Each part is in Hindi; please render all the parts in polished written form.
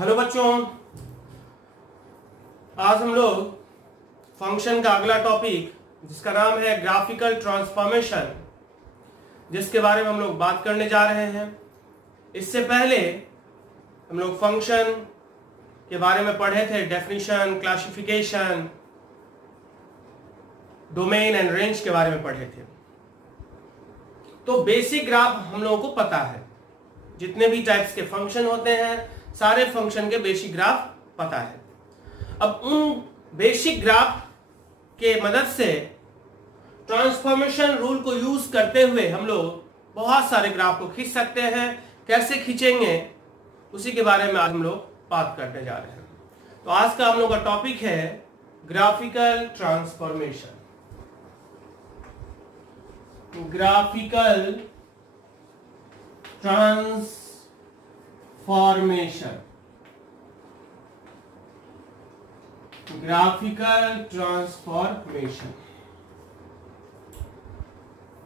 हेलो बच्चों, आज हम लोग फंक्शन का अगला टॉपिक जिसका नाम है ग्राफिकल ट्रांसफॉर्मेशन, जिसके बारे में हम लोग बात करने जा रहे हैं। इससे पहले हम लोग फंक्शन के बारे में पढ़े थे, definition, classification, domain and range के बारे में पढ़े थे। तो बेसिक ग्राफ हम लोगों को पता है, जितने भी टाइप्स के फंक्शन होते हैं सारे फंक्शन के बेसिक ग्राफ पता है। अब उन बेसिक ग्राफ के मदद से ट्रांसफॉर्मेशन रूल को यूज करते हुए हम लोग बहुत सारे ग्राफ को खींच सकते हैं। कैसे खींचेंगे उसी के बारे में आज हम लोग बात करने जा रहे हैं। तो आज का हम लोग का टॉपिक है ग्राफिकल ट्रांसफॉर्मेशन। Graphical transformation.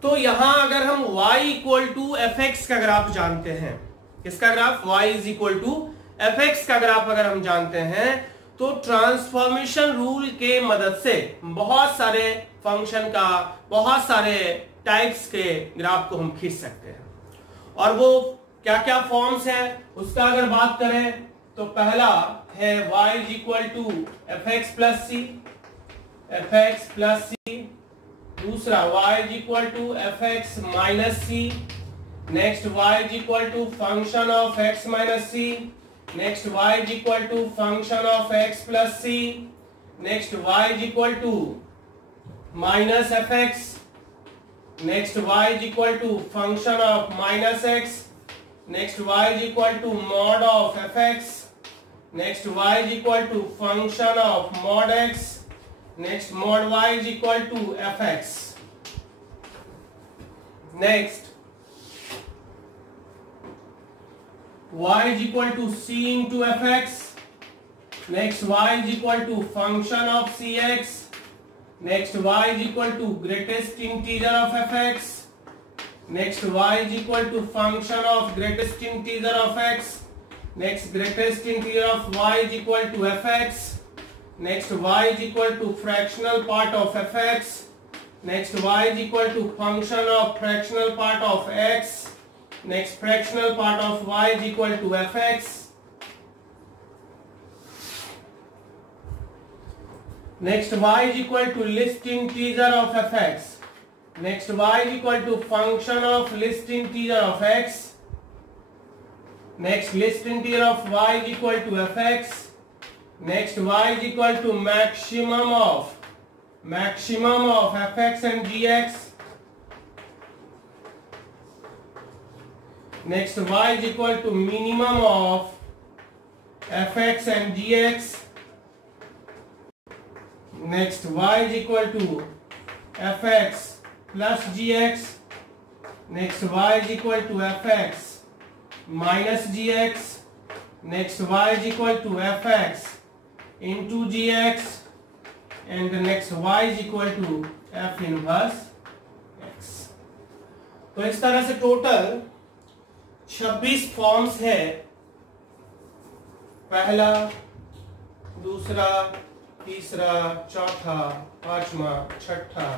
तो यहां अगर हम y equal to F X का ग्राफ जानते हैं, किसका graph? y is equal to F X का ग्राफ अगर हम जानते हैं तो ट्रांसफॉर्मेशन रूल के मदद से बहुत सारे फंक्शन का, बहुत सारे टाइप्स के ग्राफ को हम खींच सकते हैं। और वो क्या क्या फॉर्म्स है उसका अगर बात करें तो पहला है y is equal to F X plus C, दूसरा y is equal to F X minus C, next y is equal to function of x minus C, next y is equal to function of x plus C, next y is equal to minus F X, next y is equal to function of minus x, next y is equal to mod of fx, next y is equal to function of mod x, next mod y is equal to fx, next y is equal to c into fx, next y is equal to function of cx, next y is equal to greatest integer of fx, next y is equal to function of greatest integer of x, next greatest integer of y is equal to fx, next y is equal to fractional part of fx, next y is equal to function of fractional part of x, next fractional part of y is equal to fx, next y is equal to least integer of fx, next y is equal to function of least integer of x, next least integer of y is equal to fx, next y is equal to maximum of fx and gx, next y is equal to minimum of fx and gx, next y is equal to fx plus gx, next y is equal to fx minus gx, next y is equal to fx into gx, and the next y is equal to f inverse x। तो इस तरह से टोटल 26 फॉर्म्स है। पहला, दूसरा, तीसरा, चौथा, पांचवा, छठा,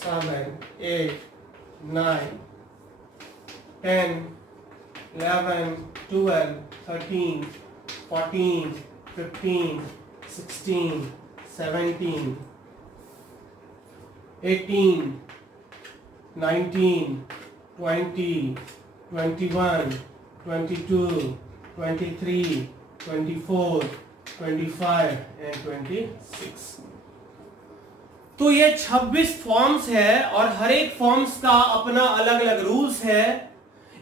7, 8, 9, 10, 11, 12, 13, 14, 15, 16, 17, 18, 19, 20, 21, 22, 23, 24, 25 and 26। तो ये 26 फॉर्म्स है और हर एक फॉर्म्स का अपना अलग अलग रूल्स है।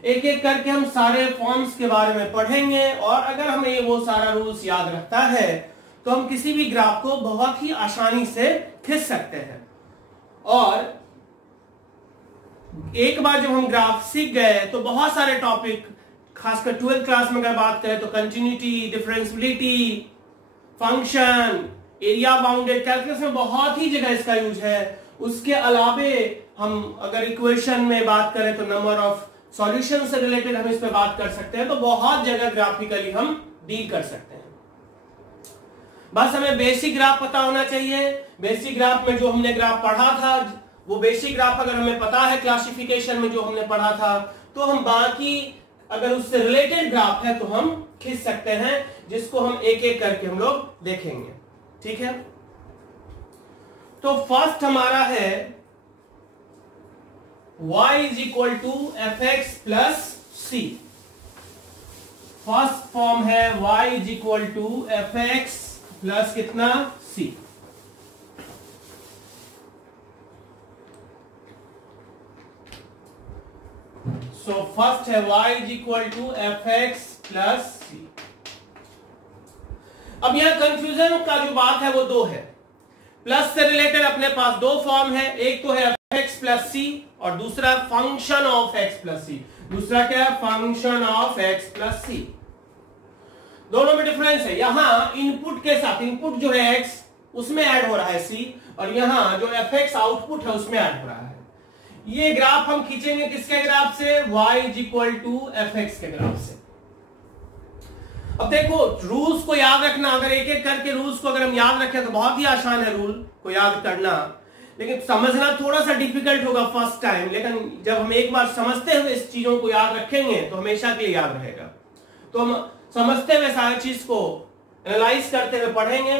एक एक करके हम सारे फॉर्म्स के बारे में पढ़ेंगे और अगर हमें वो सारा रूल्स याद रखता है तो हम किसी भी ग्राफ को बहुत ही आसानी से खींच सकते हैं। और एक बार जब हम ग्राफ सीख गए तो बहुत सारे टॉपिक, खासकर 12th क्लास में अगर बात करें तो continuity, differentiability, function, area bounded calculus में बहुत ही जगह इसका यूज है। उसके अलावे हम अगर इक्वेशन में बात करें तो नंबर ऑफ सॉल्यूशन से रिलेटेड हम इस पे बात कर सकते हैं। तो बहुत जगह ग्राफिकली हम डील कर सकते हैं। बस हमें बेसिक ग्राफ पता होना चाहिए। बेसिक ग्राफ में जो हमने ग्राफ पढ़ा था, वो बेसिक ग्राफ अगर हमें पता है क्लासिफिकेशन में जो हमने पढ़ा था, तो हम बाकी अगर उससे रिलेटेड ग्राफ है तो हम खींच सकते हैं, जिसको हम एक एक करके हम लोग देखेंगे। ठीक है, तो फर्स्ट हमारा है y is equal to F X plus C. First form है y is equal to F X plus कितना c। सो फर्स्ट है y is equal to F X plus C. अब यहां कंफ्यूजन का जो बात है वो दो है। प्लस से रिलेटेड अपने पास दो फॉर्म है, एक तो है एफ एक्स प्लस सी और दूसरा function of x plus C. दूसरा क्या है? फंक्शन ऑफ एक्स प्लस सी। दोनों में डिफरेंस है। यहां इनपुट के साथ, इनपुट जो है एक्स उसमें ऐड हो रहा है सी, और यहां जो एफ एक्स आउटपुट है उसमें ऐड हो रहा है। ये ग्राफ हम खींचेंगे किसके ग्राफ से? y is equal to F X के ग्राफ से। अब देखो रूल्स को याद रखना, अगर एक एक करके रूल्स को अगर हम याद रखें तो बहुत ही आसान है रूल को याद करना, लेकिन समझना थोड़ा सा डिफिकल्ट होगा फर्स्ट टाइम। लेकिन जब हम एक बार समझते हुए इस चीजों को याद रखेंगे तो हमेशा के लिए याद रहेगा। तो हम समझते हुए सारी चीज को एनालाइज करते हुए पढ़ेंगे।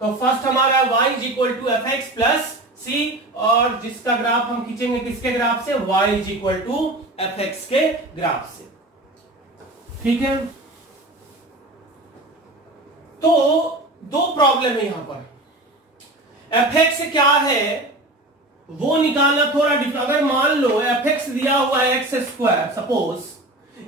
तो फर्स्ट हमारा y is equal to F X plus C, और जिसका ग्राफ हम खींचेंगे किसके ग्राफ से? y is equal to F X के ग्राफ से। ठीक है, तो दो प्रॉब्लम है यहां पर। एफ एक्स क्या है वो निकालना थोड़ा डिफरेंट। अगर मान लो एफ एक्स दिया हुआ है एक्स स्क्वायर सपोज,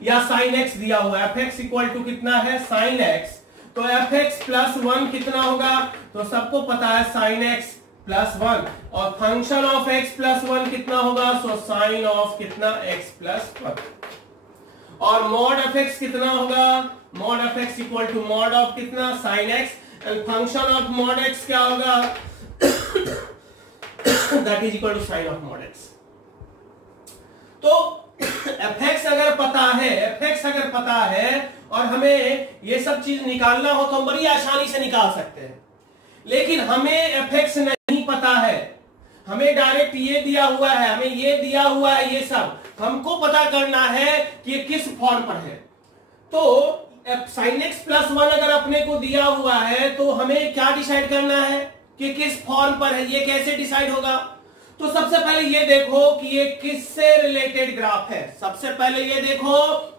या साइन एक्स दिया हुआ है, एफ एक्स इक्वल टू कितना है? Sine X. तो एफ एक्स प्लस 1 कितना होगा? तो सबको पता है साइन एक्स प्लस 1, और फंक्शन ऑफ एक्स प्लस 1 कितना होगा? सो साइन ऑफ कितना? X plus 1। और मॉड एफ एक्स कितना होगा? Mod F X equal to mod of कितना? Sine X, and function of mod X क्या होगा? That is equal to sine of mod X. तो एफ एक्स अगर पता है, एफ एक्स अगर पता है और हमें ये सब चीज निकालना हो तो हम बड़ी आसानी से निकाल सकते हैं। लेकिन हमें एफ एक्स नहीं पता है, हमें डायरेक्ट ये दिया हुआ है, हमें ये दिया हुआ है, ये सब हमको पता करना है कि ये किस फॉर्म पर है। तो साइन एक्स प्लस 1 अगर अपने को दिया हुआ है तो हमें क्या डिसाइड करना है कि किस फॉर्म पर है। ये कैसे डिसाइड होगा? तो सबसे पहले ये देखो कि ये किससे रिलेटेड ग्राफ है। सबसे पहले ये देखो,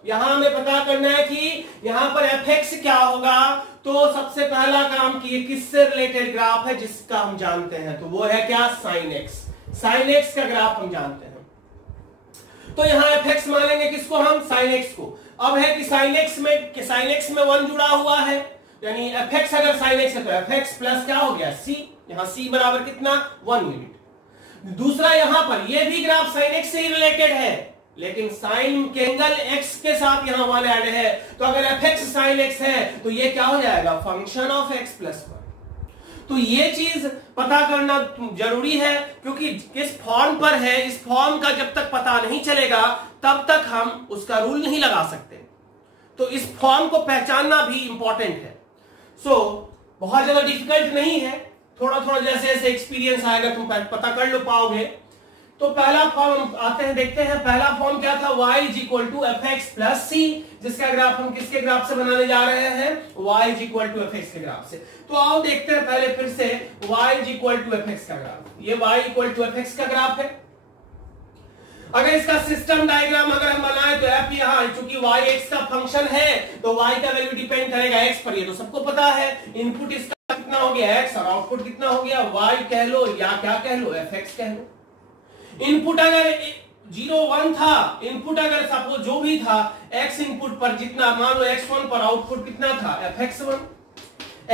यहां हमें पता करना है कि यहां पर एफ एक्स क्या होगा। तो सबसे पहला काम कि ये किससे रिलेटेड ग्राफ है जिसका हम जानते हैं, तो वो है क्या? Sine x. साइन एक्स का ग्राफ हम जानते हैं, तो यहां एफ एक्स मानेंगे किसको हम? साइन एक्स को। अब है कि साइन एक्स में 1 जुड़ा हुआ है, यानी एफ एक्स अगर साइन एक्स है तो एफ एक्स प्लस क्या हो गया? सी। यहां सी बराबर कितना? 1 यूनिट। दूसरा यहां पर ये भी ग्राफ साइन एक्स से ही रिलेटेड है, लेकिन साइन के एंगल एक्स के साथ यहां 1 ऐड है। तो अगर एफ एक्स साइन एक्स है तो ये क्या हो जाएगा? Function of x plus 1। तो ये चीज पता करना जरूरी है, क्योंकि किस फॉर्म पर है, इस फॉर्म का जब तक पता नहीं चलेगा तब तक हम उसका रूल नहीं लगा सकते। तो इस फॉर्म को पहचानना भी इंपॉर्टेंट है। सो बहुत ज्यादा डिफिकल्ट नहीं है, थोड़ा थोड़ा जैसे जैसे एक्सपीरियंस आएगा तुम पता कर लो पाओगे। तो पहला फॉर्म आते हैं, देखते हैं। पहला फॉर्म क्या था? y is equal to F X plus C, जिसका ग्राफ हम किसके ग्राफ से बनाने जा रहे हैं? y is equal to F X के ग्राफ से। तो आओ देखते हैं पहले फिर से y is equal to F X का ग्राफ। ये y equal to F X का ग्राफ है। अगर इसका सिस्टम डायग्राम अगर हम बनाए तो f यहाँ, चूंकि y x का फंक्शन है तो y का वैल्यू डिपेंड करेगा x पर, ये तो सबको पता है। इनपुट इसका कितना हो गया? x, और आउटपुट कितना हो गया? y कह लो या क्या कह लो? fx कह लो। इनपुट अगर 0 1 था, इनपुट अगर सपोज जो भी था x इनपुट पर जितना, मान लो x1 पर आउटपुट कितना था? fx1।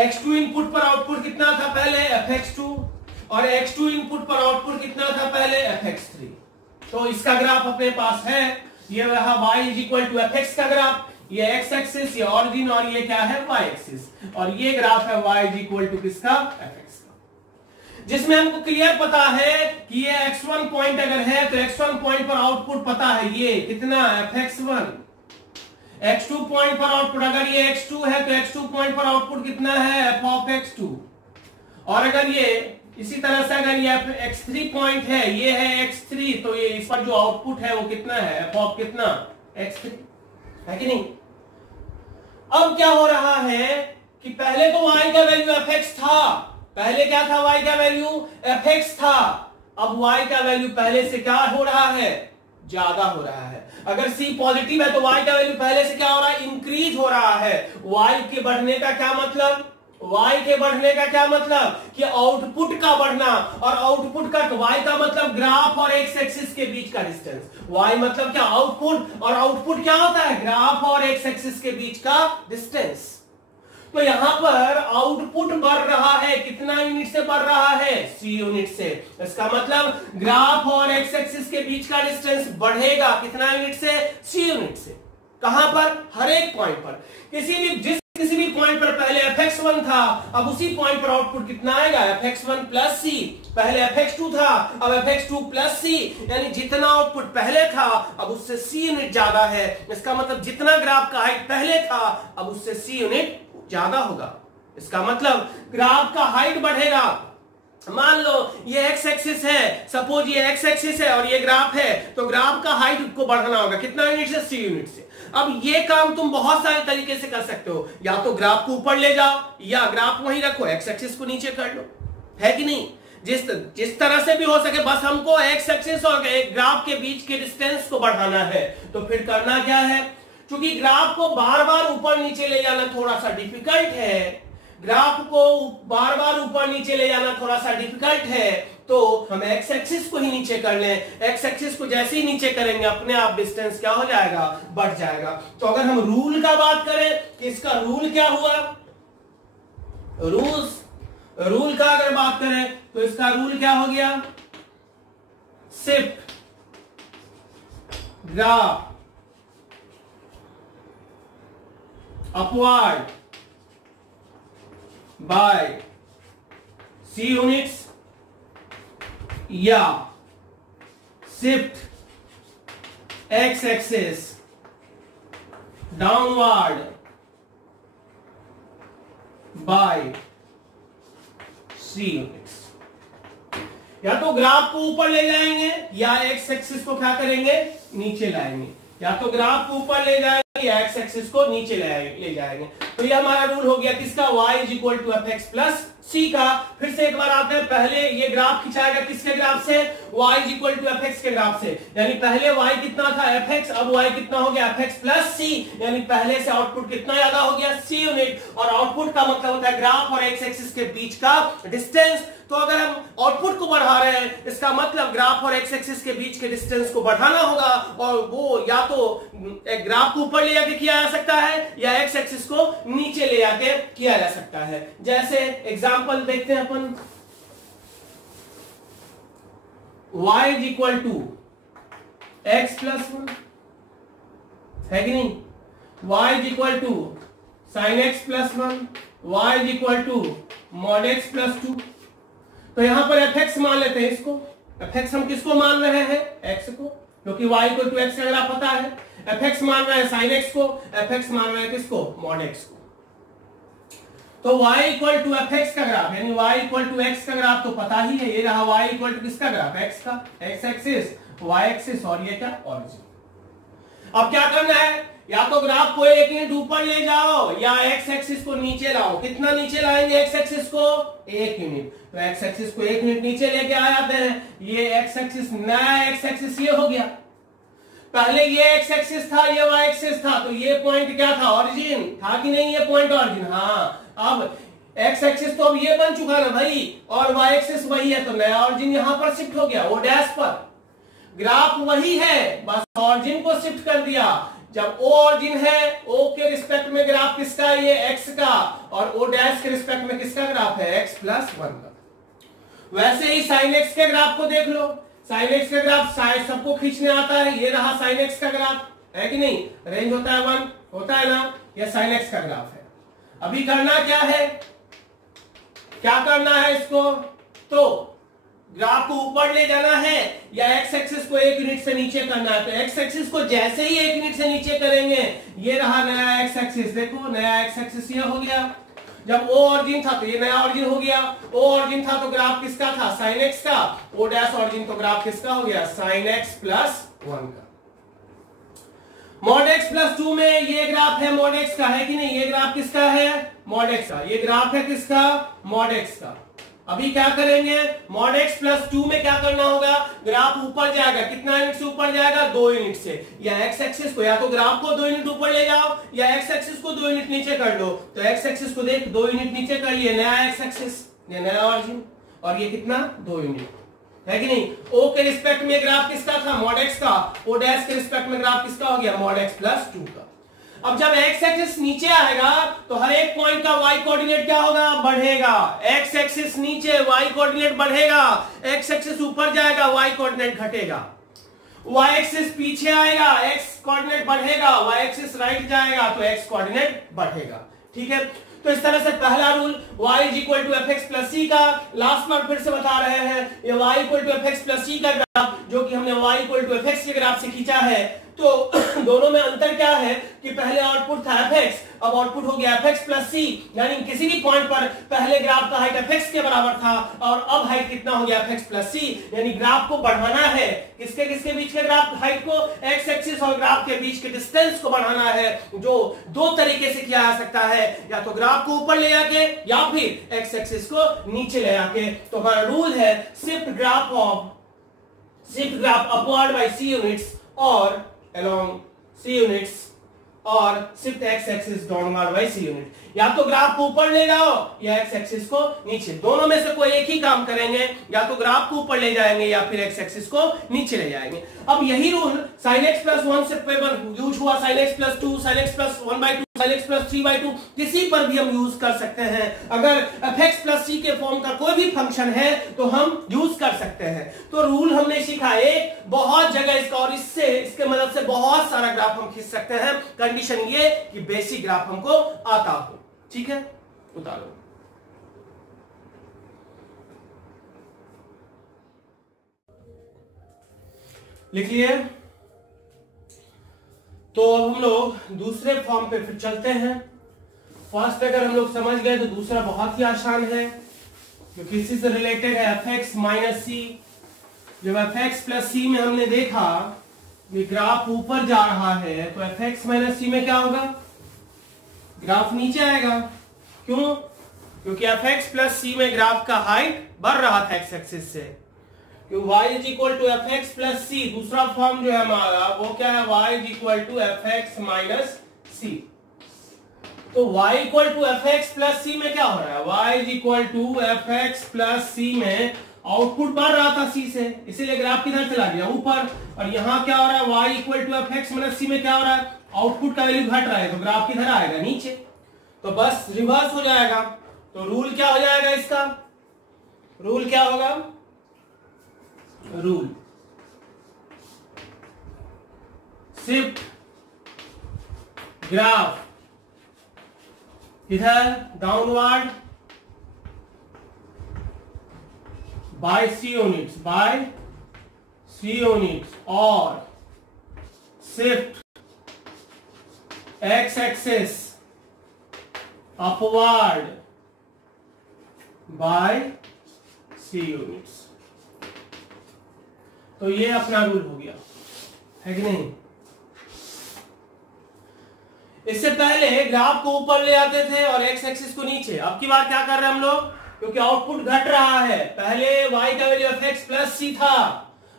x2 इनपुट पर आउटपुट कितना था पहले? fx2। और x2 इनपुट पर आउटपुट कितना था पहले? fx3। तो इसका ग्राफ अपने पास है, ये रहा y is equal to F X का ग्राफ, ये x एक्सिस, ये ऑरिजिन, और ये क्या है? y एक्सिस, और ये ग्राफ है y इज इक्वल टू किसका? एफ एक्स का, जिसमें हमको क्लियर पता है कि ये x1 पॉइंट अगर है तो x1 पॉइंट पर आउटपुट पता है, ये कितना? fx1। x2 पॉइंट पर आउटपुट, अगर ये x2 है तो x2 पॉइंट पर आउटपुट कितना है, f ऑफ x2। और अगर ये इसी तरह से अगर ये x3 पॉइंट है, ये है x3, तो ये इस पर जो आउटपुट है वो कितना है, f ऑफ कितना, x3, है कि नहीं। अब क्या हो रहा है कि पहले तो y का वैल्यू fx था, पहले क्या था, y का वैल्यू fx था, अब y का वैल्यू पहले से क्या हो रहा है, ज्यादा हो रहा है। अगर c पॉजिटिव है तो y का वैल्यू पहले से क्या हो रहा है, इंक्रीज हो रहा है। y के बढ़ने का क्या मतलब, y के बढ़ने का क्या मतलब कि आउटपुट का बढ़ना, और आउटपुट का y का मतलब ग्राफ और एक्स एक्सिस के बीच का डिस्टेंस। y मतलब क्या, आउटपुट, और आउटपुट क्या होता है, ग्राफ और एक्स एक्सिस के बीच का डिस्टेंस। तो यहां पर आउटपुट बढ़ रहा है, कितना यूनिट से बढ़ रहा है, c यूनिट से। इसका मतलब ग्राफ और एक्स एक्सिस के बीच का डिस्टेंस बढ़ेगा, कितना यूनिट से, c यूनिट से। कहां पर, हर एक पॉइंट पर, किसी भी पॉइंट पर पहले fx1 था, अब उसी पॉइंट पर आउटपुट कितना आएगा, fx1 प्लस c। पहले fx2 था, अब fx2 प्लस c, यानी जितना आउटपुट पहले था अब उससे c यूनिट ज्यादा है। इसका मतलब जितना ग्राफ का हाइट पहले था अब उससे c यूनिट ज्यादा होगा। इसका मतलब ग्राफ का हाइट बढ़ेगा। मान लो ये एक्स एक्सिस है, सपोज ये एक्स एक्सिस है और ये ग्राफ है, तो ग्राफ का हाइट को बढ़ाना होगा, कितना यूनिट से, c यूनिट से। अब ये काम तुम बहुत सारे तरीके से कर सकते हो, या तो ग्राफ को ऊपर ले जाओ या ग्राफ वहीं रखो, एक्स एक्सिस को नीचे कर लो, है कि नहीं। जिस तरह से भी हो सके, बस हमको एक्स एक्सिस और ग्राफ के बीच के डिस्टेंस को बढ़ाना है। तो फिर करना क्या है, क्योंकि ग्राफ को बार बार ऊपर नीचे ले जाना थोड़ा सा डिफिकल्ट है, ग्राफ को बार बार ऊपर नीचे ले जाना थोड़ा सा डिफिकल्ट है, तो हम एक्स एक्सिस को ही नीचे कर लें। एक्स एक्सिस को जैसे ही नीचे करेंगे अपने आप डिस्टेंस क्या हो जाएगा, बढ़ जाएगा। तो अगर हम रूल का बात करें कि इसका रूल क्या हुआ, रूल का अगर बात करें तो इसका रूल क्या हो गया, shift graph upward by c units, या shift X axis downward by c units. या तो ग्राफ को ऊपर ले जाएंगे या एक्स एक्सिस को क्या करेंगे, नीचे लाएंगे। या तो ग्राफ को ऊपर ले जाएंगे या एक्स एक्सिस को नीचे ले जाएंगे। तो ये हमारा रूल हो गया किसका, y is equal to F X plus C का। फिर से एक बार आते हैं, पहले ये ग्राफ खिंचाएगा किसके ग्राफ से, y is equal to F X के ग्राफ से। यानी पहले y कितना था एफ एक्स, अब y कितना हो गया एफ एक्स प्लस सी, यानी पहले से आउटपुट कितना ज्यादा हो गया, c यूनिट। और आउटपुट का मतलब होता है ग्राफ और एक्स एक्सिस के बीच का डिस्टेंस। तो अगर हम आउटपुट को बढ़ा रहे हैं, इसका मतलब ग्राफ और एक्स एक्सिस के बीच के डिस्टेंस को बढ़ाना होगा, और वो या तो एक ग्राफ को ऊपर ले जाके किया जा सकता है या एक्स एक्सिस को नीचे ले जाके किया जा सकता है। जैसे एग्जांपल देखते हैं अपन, y is equal to X plus 1, है कि नहीं, y is equal to sine X plus 1, y is equal to mod X plus 2। तो यहां पर एफ एक्स मान लेते हैं इसको, एफ एक्स हम किसको मान रहे हैं, एक्स को, क्योंकि y इक्वल टू एक्स का ग्राफ पता है। एफ एक्स मान रहे हैं साइन एक्स को, एफ एक्स मान रहे हैं किसको, मॉड एक्स को। तो y equal to F X का ग्राफ, यानी y इक्वल टू एक्स का ग्राफ तो पता ही है, ये रहा y इक्वल टू किसका ग्राफ, x का, x एक्सिस, y एक्सिस, और ये क्या, ऑरिजिन। अब क्या करना है, या तो ग्राफ को एक यूनिट ऊपर ले जाओ या एक्स एक्सिस को नीचे लाओ। कितना नीचे लाएंगे एक्स एक्सिस को, एक यूनिट। तो एक्स एक्सिस को एक यूनिट नीचे लेके आ जाते हैं। ये एक्स एक्सिस, नया एक्स एक्सिस ये हो गया। पहले ये एक्स एक्सिस था, ये वाई एक्सिस था, तो ये पॉइंट क्या था, ऑरिजिन था कि नहीं, ये पॉइंट ऑरिजिन। हाँ, अब एक्स एक्सिस तो अब ये बन चुका ना भाई, और वाई एक्सिस वही है, तो नया ऑरिजिन यहां पर शिफ्ट हो गया, ओ डैश पर। ग्राफ वही है, बस ऑरिजिन को शिफ्ट कर दिया। जब ओ ऑरिजिन है, ओ के रिस्पेक्ट में ग्राफ किसका है, ये एक्स का, और ओ डैश के रिस्पेक्ट में किसका ग्राफ है, एक्स प्लस 1 का। वैसे ही साइन एक्स के ग्राफ को देख लो, साइन एक्स का ग्राफ सबको खींचने आता है, ये रहा साइन एक्स का ग्राफ, है कि नहीं, रेंज होता है 1, होता है ना, ये साइन एक्स का ग्राफ है। अभी करना क्या है, क्या करना है इसको, तो ग्राफ को ऊपर ले जाना है या एक्स एक्सिस को 1 यूनिट से नीचे करना है। तो एक्स एक्सिस को जैसे ही 1 यूनिट से नीचे करेंगे, ये रहा नया एक्स एक्सिस, देखो नया एक्स एक्सिस ये हो गया। जब ओ ऑरिजिन था तो ये नया ऑरिजिन हो गया। ओ ऑरिजिन था तो ग्राफ किसका था, साइन एक्स का। ओ डैश ऑरिजिन तो ग्राफ किसका हो गया, साइन एक्स प्लस 1 का। मॉड एक्स प्लस 2 में ये ग्राफ है मॉड एक्स का, है कि नहीं, ये ग्राफ किसका है, मॉड एक्स का। ये ग्राफ है किसका, मॉड एक्स का। अभी क्या करेंगे, मॉड एक्स प्लस 2 में क्या करना होगा, ग्राफ ऊपर जाएगा, कितना यूनिट से ऊपर जाएगा, 2 यूनिट से। या एक्स एक्सिस को, या तो ग्राफ को 2 यूनिट ऊपर ले जाओ या एक्स एक्सिस को 2 यूनिट नीचे कर लो। तो एक्स एक्सिस को देख 2 यूनिट नीचे कर लिए, नया एक्स एक्सिस, ये नया ऑरिजिन, और ये कितना 2 यूनिट, है कि नहीं। ओ के रिस्पेक्ट में ग्राफ किसका था, मॉड एक्स का। ओ डैश के रिस्पेक्ट में ग्राफ किसका हो गया, मॉड एक्स प्लस 2 का। अब जब एक्स एक्सिस नीचे आएगा तो हर एक पॉइंट का वाई कोऑर्डिनेट क्या होगा, बढ़ेगा। एक्स एक्सिस नीचे, वाई कोऑर्डिनेट बढ़ेगा। एक्स एक्सिस ऊपर जाएगा, वाई कोऑर्डिनेट घटेगा। वाई एक्सिस पीछे आएगा, एक्स कोऑर्डिनेट बढ़ेगा। वाई एक्सिस राइट जाएगा तो एक्स कोऑर्डिनेट बढ़ेगा। ठीक है, तो इस तरह से पहला rule y is equal to F X plus C का, लास्ट बार फिर से बता रहे हैं, ये y equal to F X plus C का ग्राफ जो कि हमने y equal to F X के ग्राफ से खींचा है। तो दोनों में अंतर क्या है कि पहले आउटपुट था एफ एक्स, अब आउटपुट हो गया एफ एक्स प्लस सी। यानी किसी भी पॉइंट पर पहले ग्राफ का हाइट एफ एक्स के बराबर था और अब हाइट कितना हो गया, एफ एक्स प्लस सी। यानी ग्राफ को बढ़ाना है, किसके किसके बीच के ग्राफ हाइट को, एक्स एक्सिस और ग्राफ के बीच के डिस्टेंस को बढ़ाना है, जो 2 तरीके से किया जा सकता है, या तो ग्राफ को ऊपर ले जाके या फिर एक्स एक्सिस को नीचे ले जाके। तो हमारा रूल है shift graph upward by C units और along c units और shift X axis downward by C unit. या तो ग्राफ को ऊपर ले जाओ या एक्स एक्सिस को नीचे, दोनों में से कोई एक ही काम करेंगे, या तो ग्राफ को ऊपर ले जाएंगे या फिर एक्स एक्सिस को नीचे ले जाएंगे। अब यही रूल sin x प्लस 1 से यूज हुआ, sin x plus 2, sin x plus 1/2, sin x plus 3/2, किसी पर भी हम यूज कर सकते हैं। अगर fx प्लस c के फॉर्म का कोई भी फंक्शन है तो हम यूज कर सकते हैं। तो रूल हमने सीखा एक, बहुत जगह इसका, और इसके मदद से बहुत सारा ग्राफ हम खींच सकते हैं। कंडीशन ये कि बेसिक ग्राफ हमको आता हो। ठीक है, उतारो। लिख लिए। तो अब हम लोग दूसरे फॉर्म पे फिर चलते हैं। फर्स्ट अगर हम लोग समझ गए तो दूसरा बहुत ही आसान है, क्योंकि इसी से रिलेटेड है, एफ एक्स माइनस सी। जब एफ एक्स प्लस सी में हमने देखा कि ग्राफ ऊपर जा रहा है तो एफ एक्स माइनस सी में क्या होगा, ग्राफ नीचे आएगा। क्यों, क्योंकि एफ एक्स प्लस सी में ग्राफ का हाइट बढ़ रहा था एक्स एक्सिस से। क्योंकि y is equal to F X plus C, दूसरा फॉर्म जो है हमारा वो क्या है, y is equal to F X minus C. तो y equal to F X plus C में क्या हो रहा है, y is equal to F X plus C में आउटपुट बढ़ रहा था c से, इसीलिए ग्राफ किधर चला गया, ऊपर। और यहाँ क्या हो रहा है, y equal to F X minus C में क्या हो रहा है, आउटपुट का वैल्यू घट रहा है, तो ग्राफ किधर आएगा, नीचे। तो बस रिवर्स हो जाएगा। तो रूल क्या हो जाएगा इसका, रूल क्या होगा, रूल शिफ्ट ग्राफ इधर डाउनवर्ड बाय सी यूनिट्स और shift X axis upward by C units. तो ये अपना रूल हो गया, है कि नहीं। इससे पहले ग्राफ को ऊपर ले आते थे और एक्स एक्सिस को नीचे। अब की बार क्या कर रहे हैं हम लोग, क्योंकि आउटपुट घट रहा है, पहले y का वैल्यू एफ एक्स प्लस सी था,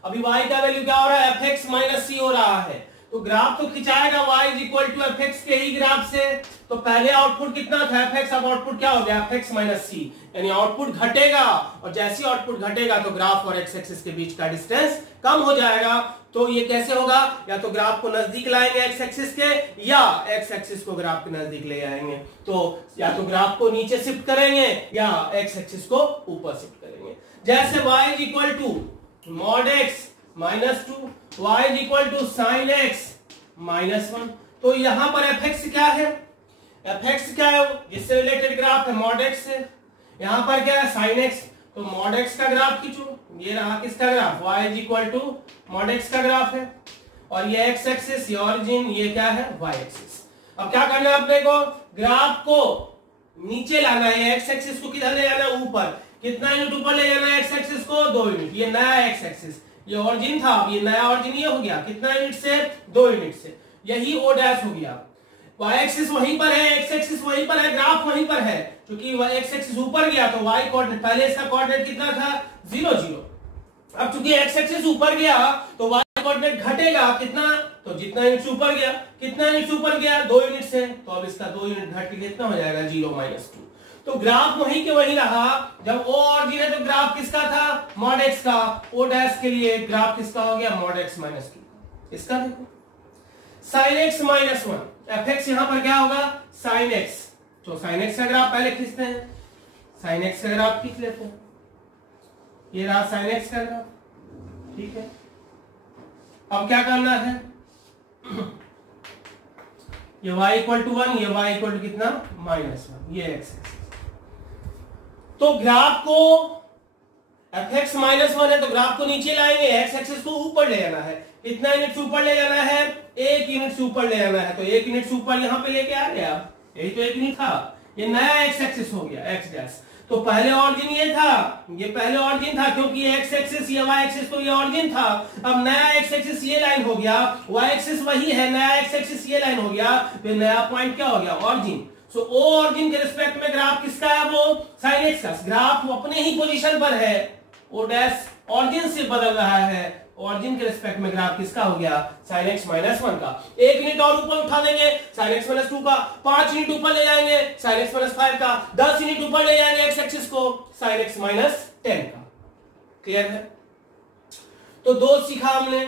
अभी y का वैल्यू क्या हो रहा है, एफ एक्स माइनस सी हो रहा है। तो ग्राफ तो खिंचाएगा y is equal to F X के ही ग्राफ से। तो पहले आउटपुट कितना था एफ एक्स, अब आउटपुट क्या हो गया, एफ एक्स माइनस सी, यानी आउटपुट घटेगा। और जैसे ही आउटपुट घटेगा तो ग्राफ और एक्स एक्सिस के बीच का डिस्टेंस कम हो जाएगा। तो ये कैसे होगा, या तो ग्राफ को नजदीक लाएंगे एक्स एक्सिस के, या एक्स एक्सिस को ग्राफ के नजदीक ले आएंगे। तो या तो ग्राफ को नीचे शिफ्ट करेंगे या एक्स एक्सिस को ऊपर शिफ्ट करेंगे। जैसे y is equal to mod X minus 2, y is equal to sine X minus 1। तो यहां पर एफ एक्स क्या है, एफ एक्स क्या है, जिससे रिलेटेड ग्राफ है मॉड एक्स से। यहां पर क्या है, साइन एक्स। तो मॉड एक्स का ग्राफ खींचो, ये रहा किसका graph, y is equal to mod x का ग्राफ है, और ये x एक्सिस, ये ऑरिजिन, ये क्या है y एक्सिस। अब क्या करना है अपने को, ग्राफ को नीचे लाना है, x एक्सिस को किधर ले जाना है, ऊपर। कितना यूनिट ऊपर ले जाना है x एक्सिस को, 2 यूनिट। ये नया x एक्सिस, ये ऑरिजिन था, अब ये नया ऑरिजिन ये हो गया कितना यूनिट से, 2 यूनिट से। यही o डैश हो गया। y एक्सिस वहीं पर है, x एक्सिस वहीं पर है, ग्राफ वहीं पर है। क्योंकि x एक्सिस ऊपर गया तो y कोऑर्डिनेट, पहले इसका कोऑर्डिनेट कितना था, 0 0। अब चूंकि x एक्सिस ऊपर गया तो y कोऑर्डिनेट घटेगा कितना, तो जितना यूनिट ऊपर गया, कितना यूनिट ऊपर गया, 2 यूनिट से, तो अब इसका 2 यूनिट घट के कितना हो जाएगा, 0 -2। तो ग्राफ वहीं के वहीं रहा। जब o ऑरिजिन है तो ग्राफ किसका था, मॉड x का। o डैश के लिए ग्राफ किसका हो गया, मॉड x -2। इसका देखो sin x -1, fx यहां पर क्या होगा, sin x। तो sin x का ग्राफ पहले खींचते हैं, sin x का ग्राफ खींच लेते हैं। ये रहा sin x का ग्राफ, ठीक है। अब क्या करना है, ये y इक्वल टू 1, ये y इक्वल टू कितना, -1, ये x है। तो ग्राफ को fx -1 है तो ग्राफ को नीचे लाएंगे, x एक्सिस को ऊपर ले जाना है। कितना यूनिट ऊपर ले जाना है, 1 यूनिट ऊपर ले जाना है। तो 1 यूनिट ऊपर यहां पे लेके आ गया, यही तो 1 यूनिट था। ये नया x एक्सिस हो गया, x डैश। तो पहले ऑरिजिन ये था, ये पहले ऑरिजिन था, क्योंकि ये x एक्सिस, ये y एक्सिस, तो ये ऑरिजिन था। अब नया x एक्सिस ये लाइन हो गया, y एक्सिस वही है, नया x एक्सिस ये लाइन हो गया, तो नया पॉइंट क्या हो गया, ऑरिजिन। सो o ऑरिजिन के रिस्पेक्ट में ग्राफ किसका है, वो sin x का। ग्राफ अपने ही पोजीशन पर है, o डैश ऑरिजिन से बदल रहा है, ऑरिजिन के रिस्पेक्ट में ग्राफ किसका हो गया, sin x -1 का। 1 यूनिट और ऊपर उठा देंगे, sin x -2 का। 5 यूनिट ऊपर ले जाएंगे, sin x -5 का। 10 यूनिट ऊपर ले जाएंगे x एक्सिस को, sin x -10 का। क्लियर है। तो 2 सीखा हमने।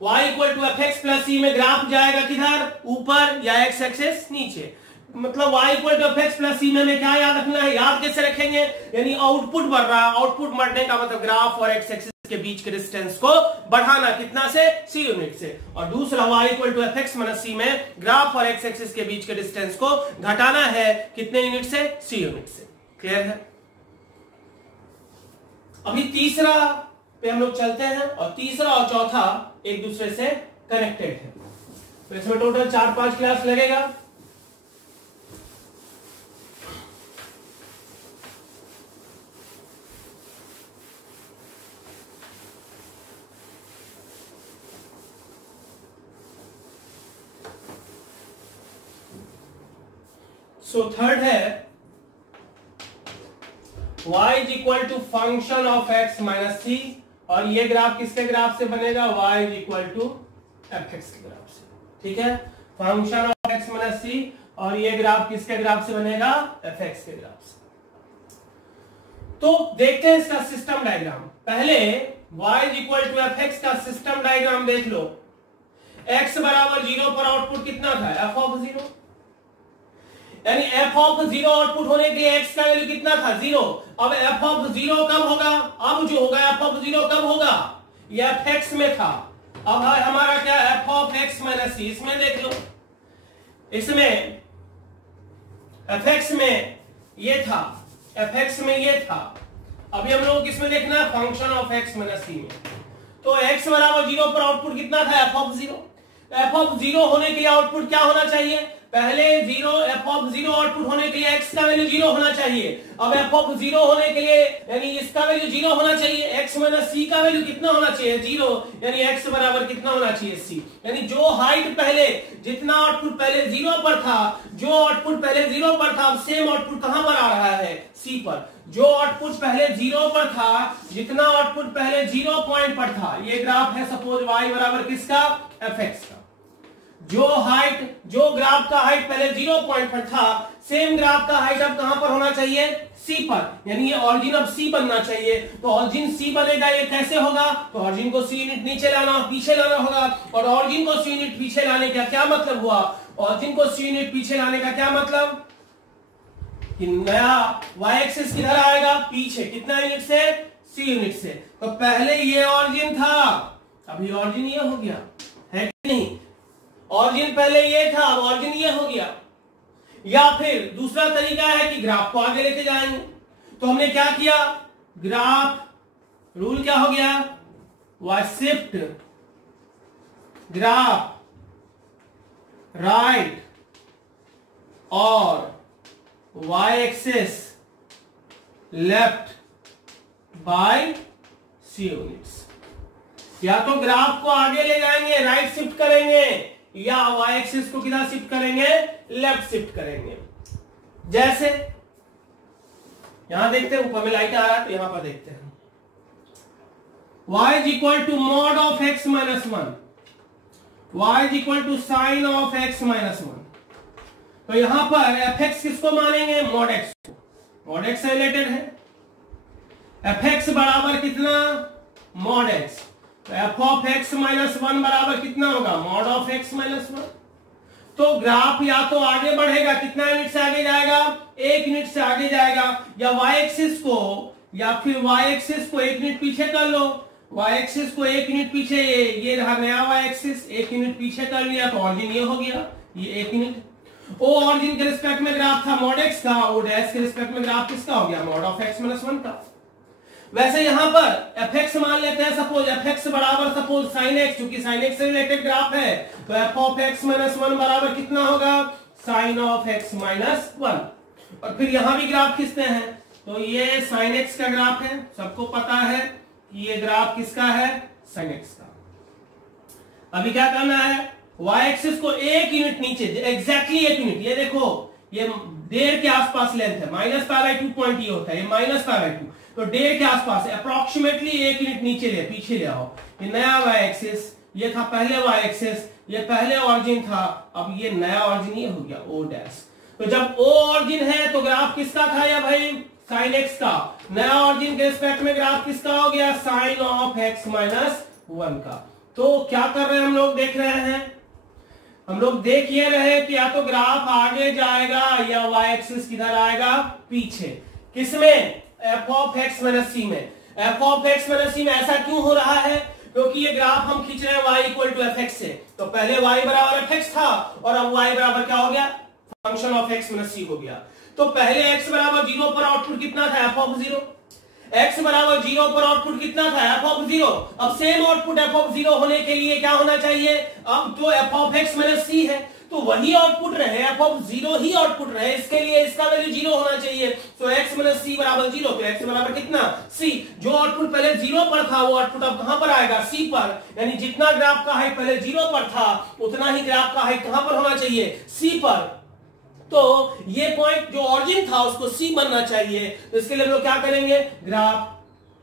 y equal to fx plus c में ग्राफ जाएगा किधर, ऊपर, या x एक्सिस नीचे। मतलब y equal to fx plus c में क्या याद रखना है, याद कैसे रखेंगे, यानी आउटपुट बढ़ रहा है। आउटपुट बढ़ने का मतलब ग्राफ और x एक्सिस के बीच के डिस्टेंस को बढ़ाना, कितना से, c यूनिट से। और दूसरा y equal to fx minus c में ग्राफ और x एक्सिस के बीच के डिस्टेंस को घटाना है, कितने यूनिट से, c यूनिट से। क्लियर है। अभी तीसरा पे हम लोग चलते हैं, और तीसरा और चौथा एक दूसरे से कनेक्टेड है। तो इसमें टोटल 4-5 क्लास लगेगा। सो थर्ड है y is equal to function of x minus c, और ये ग्राफ किसके ग्राफ से बनेगा, y is equal to fx के ग्राफ से। ठीक है, function of x minus c, और ये ग्राफ किसके ग्राफ से बनेगा, fx के ग्राफ से। तो देखते हैं इसका सिस्टम डायग्राम। पहले y is equal to fx का सिस्टम डायग्राम देख लो। x बराबर 0 पर आउटपुट कितना था, f ऑफ 0, यानी f ऑफ 0 आउटपुट होने के लिए x का वैल्यू कितना था, 0। अब f ऑफ 0 कब होगा, अब जो होगा f ऑफ 0 कब होगा, यह fx में था। अब हमारा क्या, f of x minus c। इसमें देख लो, इसमें fx में ये था, fx में ये था। अभी हम लोग किसमें देखना है, function of x minus c में। तो x बराबर 0 पर आउटपुट कितना था, f ऑफ 0। f ऑफ 0 होने के लिए आउटपुट क्या होना चाहिए, पहले 0, f ऑफ 0 आउटपुट होने के लिए x का वैल्यू 0 होना चाहिए। अब f ऑफ 0 होने के लिए, यानी इसका वैल्यू 0 होना चाहिए, x माइनस c का वैल्यू कितना होना चाहिए, 0, यानी x बराबर कितना होना चाहिए, c। यानी जो हाइट पहले, जितना आउटपुट पहले 0 पर था, जो आउटपुट पहले 0 पर था, अब सेम आउटपुट कहां पर आ रहा है, c पर। जो आउटपुट पहले 0 पर था, जितना आउटपुट पहले 0 पॉइंट पर था, ये ग्राफ है सपोज y बराबर किसका, fx का। जो हाइट, जो ग्राफ का हाइट पहले 0 पॉइंट पर था, सेम ग्राफ का हाइट अब कहां पर होना चाहिए, C पर। यानी ये ऑरिजिन अब C बनना चाहिए। तो ऑरिजिन C बनेगा, ये कैसे होगा, तो ऑरिजिन को C यूनिट नीचे लाना, पीछे लाना होगा। और ऑरिजिन को C यूनिट पीछे लाने का क्या मतलब हुआ, ऑरिजिन को C यूनिट पीछे लाने का क्या मतलब, कि नया y एक्सिस किधर आएगा, पीछे। कितना यूनिट से, C यूनिट से। तो पहले ये ऑरिजिन था, अभी ऑरिजिन ये हो गया, है कि नहीं। ऑरिजिन पहले ये था, अब ऑरिजिन ये हो गया। या फिर दूसरा तरीका है कि ग्राफ को आगे लेके जाएंगे। तो हमने क्या किया, ग्राफ रूल क्या हो गया, वाई शिफ्ट ग्राफ राइट और Y axis left by C units. या तो ग्राफ को आगे ले जाएंगे, राइट शिफ्ट करेंगे, या वाई एक्सिस को किधर शिफ्ट करेंगे, लेफ्ट शिफ्ट करेंगे। जैसे यहां देखते हैं, ऊपर में लाइट आ रहा है तो यहां पर देखते हैं, y is equal to mod of x minus 1, y is equal to sin of x minus 1। तो यहां पर fx किसको मानेंगे, mod x को, mod x से रिलेटेड है। fx बराबर कितना, mod x, तो f of x minus 1 बराबर कितना होगा, mod of x minus 1। तो ग्राफ या तो आगे बढ़ेगा, कितना यूनिट से आगे जाएगा, 1 यूनिट से आगे जाएगा, या y एक्सिस को, या फिर y एक्सिस को 1 यूनिट पीछे कर लो, y एक्सिस को 1 यूनिट पीछे, ये रहा नया y एक्सिस, 1 यूनिट पीछे कर लिया तो ऑरिजिन ये हो गया, ये 1 यूनिट। ओ ऑरिजिन के रिस्पेक्ट में ग्राफ था mod x का, ओ डैश के रिस्पेक्ट में ग्राफ किसका हो गया, mod of x minus 1 का। वैसे यहां पर fx मान लेते हैं, सपोज fx बराबर सपोज sin x, क्योंकि sin x से रिलेटेड ग्राफ है, तो f of x minus 1 बराबर कितना होगा, sin of x minus 1। और फिर यहां भी ग्राफ खींचते हैं, तो ये sin x का ग्राफ है, सबको पता है कि ये ग्राफ किसका है, sin x का। अभी क्या करना है, y एक्सिस को 1 यूनिट नीचे, एग्जैक्टली 1 यूनिट, ये देखो ये 1.5 के आसपास लेंथ है, -π/2 पॉइंट ये होता है, ये -π/2, तो 1.5 के आसपास है, अप्रोक्सीमेटली 1 यूनिट नीचे ले, पीछे ले आओ। ये नया y एक्सिस, ये था पहले y एक्सिस, ये पहले ऑरिजिन था, अब ये नया ऑरिजिन ये हो गया o डैश। तो जब o ऑरिजिन है तो ग्राफ किसका था या भाई, sin x का। नया ऑरिजिन के रिस्पेक्ट में ग्राफ किसका हो गया, sin of x minus 1 का। तो क्या कर रहे हैं हम लोग, देख रहे हैं, हम लोग देख ये रहे कि या तो ग्राफ आगे जाएगा या y एक्सिस किधर आएगा, पीछे। किसमें, f of x minus c में। f of x minus c में ऐसा क्यों हो रहा है, क्योंकि ये ग्राफ हम खींच रहे हैं y इक्वल टू fx से, तो पहले y बराबर fx था और अब y बराबर क्या हो गया, function of x minus c हो गया। तो पहले x बराबर 0 पर आउटपुट कितना था, f of 0, x बराबर 0 पर आउटपुट कितना था, f of 0। अब सेम आउटपुट f of 0 होने के लिए क्या होना चाहिए, अब तो f of x minus c है, तो वही आउटपुट रहे, f of 0 ही आउटपुट रहे, इसके लिए इसका वैल्यू 0 होना चाहिए। तो x minus c बराबर 0, तो x बराबर कितना, c। जो आउटपुट पहले 0 पर था वो आउटपुट अब कहां पर आएगा, c पर। यानी जितना ग्राफ का हाइट पहले 0 पर था उतना ही ग्राफ का हाइट कहां पर होना चाहिए, c पर। तो ये पॉइंट जो ऑरिजिन था उसको c बनना चाहिए, तो इसके लिए हम लोग क्या करेंगे, ग्राफ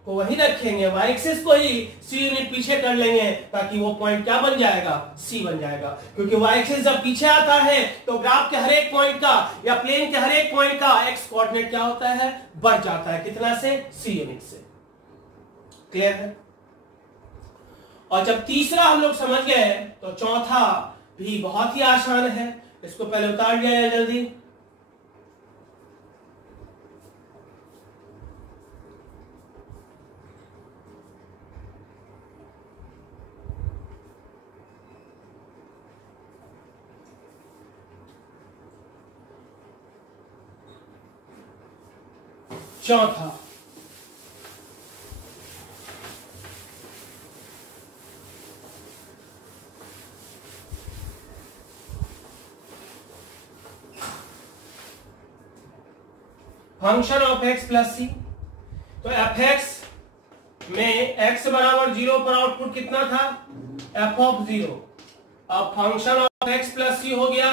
को वही रखेंगे, y एक्सिस को ही c यूनिट पीछे कर लेंगे, ताकि वो पॉइंट क्या बन जाएगा, c बन जाएगा। क्योंकि y एक्सिस जब पीछे आता है तो ग्राफ के हर एक पॉइंट का या प्लेन के हर एक पॉइंट का x कोऑर्डिनेट क्या होता है, बढ़ जाता है, कितना से, c यूनिट से। क्लियर है। और जब तीसरा हम लोग समझ गए तो चौथा भी बहुत ही आसान है, इसको पहले उतार दिया जाए जल्दी। चौथा, फंक्शन ऑफ x प्लस सी। तो fx में x बराबर 0 पर आउटपुट कितना था, f of 0। अब फंक्शन ऑफ x प्लस सी हो गया,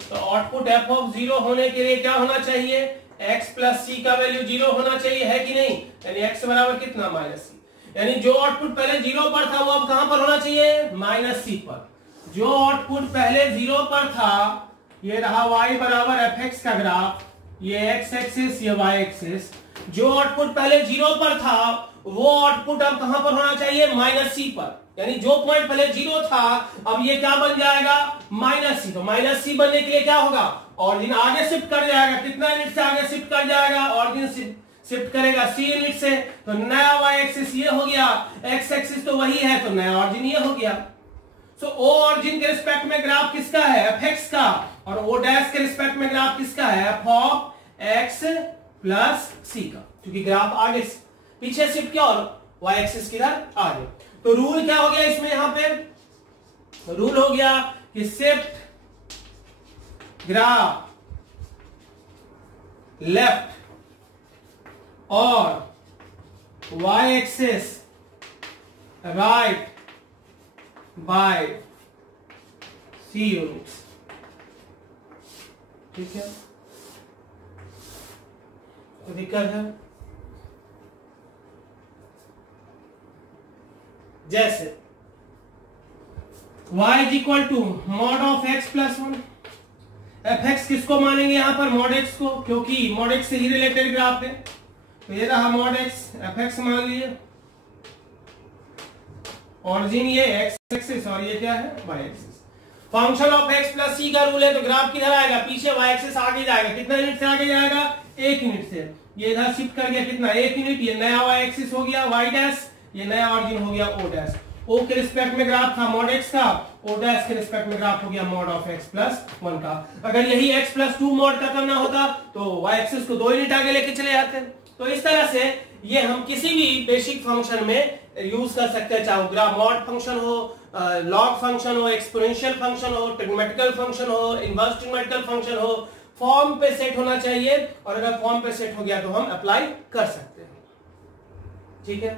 तो आउटपुट f of 0 होने के लिए क्या होना चाहिए, x प्लस सी का वैल्यू 0 होना चाहिए, है कि नहीं। यानी x बराबर कितना, माइनस सी। यानी जो आउटपुट पहले 0 पर था वो अब कहां पर होना चाहिए, माइनस सी पर। जो आउटपुट पहले 0 पर था, ये रहा y बराबर fx का ग्राफ, ये x एक्सिस, ये y एक्सिस। जो आउटपुट पहले 0 पर था वो आउटपुट अब कहां पर होना चाहिए, माइनस सी पर। यानी जो पॉइंट पहले 0 था अब ये क्या बन जाएगा, माइनस सी। तो माइनस सी बनने के लिए क्या होगा, ऑरिजिन आगे शिफ्ट कर जाएगा, कितना यूनिट से आगे शिफ्ट कर जाएगा, ऑरिजिन शिफ्ट करेगा c यूनिट से। तो नया y एक्सिस ये हो गया, x एक्सिस तो वही है, तो नया ऑरिजिन ये हो गया। सो o ऑरिजिन के रिस्पेक्ट में ग्राफ किसका है, fx का, और o डैश के रिस्पेक्ट में ग्राफ किसका है, f of x plus c का। क्योंकि ग्राफ आगे पीछे शिफ्ट किया और y एक्सिस किधर आगे। तो रूल क्या हो गया इसमें, यहां पे रूल हो गया कि शिफ्ट ग्राफ लेफ्ट और y axis right by c units. ठीक है, तो दिक्कत है जैसे y is equal to mod of x plus 1। F X किसको मानेंगे यहां पर, मॉड x को, क्योंकि मॉड x से ही रिलेटेड ग्राफ है। तो ये रहा मॉड x, एफ एक्स मान लिए, ऑरिजिन ये x एक्सिस और ये क्या है y axis. Function of x plus c का रूल है, तो ग्राफ किधर आएगा, पीछे y एक्सिस आगे जाएगा। कितना यूनिट से आगे जाएगा, 1 यूनिट से। ये इधर शिफ्ट कर गया कितना, 1 यूनिट। ये नया y एक्सिस हो गया y डैश, ये नया ऑरिजिन हो गया o डैश। o के रिस्पेक्ट में ग्राफ था मॉड x का, o डैश के रिस्पेक्ट में ग्राफ हो गया मॉड ऑफ x प्लस 1 का। अगर यही x प्लस 2 मॉड का करना होता तो y एक्सिस को 2 यूनिट आगे लेके चले जाते। तो इस तरह से ये हम किसी भी बेसिक फंक्शन में यूज कर सकते हैं, चाहे ग्राफ मॉड फंक्शन हो, लॉग फंक्शन हो, एक्सपोनेंशियल फंक्शन हो, ट्रिग्मेटिकल फंक्शन हो, इनवर्स ट्रिग्मेटिकल फंक्शन हो। फॉर्म पे सेट होना चाहिए, और अगर फॉर्म पे सेट हो गया तो हम अप्लाई कर सकते हैं। ठीक है,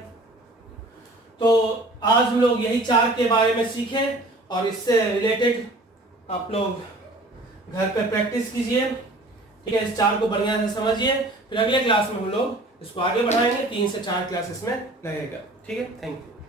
तो आज हम लोग यही 4 के बारे में सीखे, और इससे रिलेटेड आप लोग घर पे प्रैक्टिस कीजिए। ठीक है, इस 4 को बढ़िया से समझिए, फिर अगले क्लास में हम लोग इसको आगे बढ़ाएंगे। 3 से 4 क्लासेस में लगेगा। ठीक है, थैंक यू।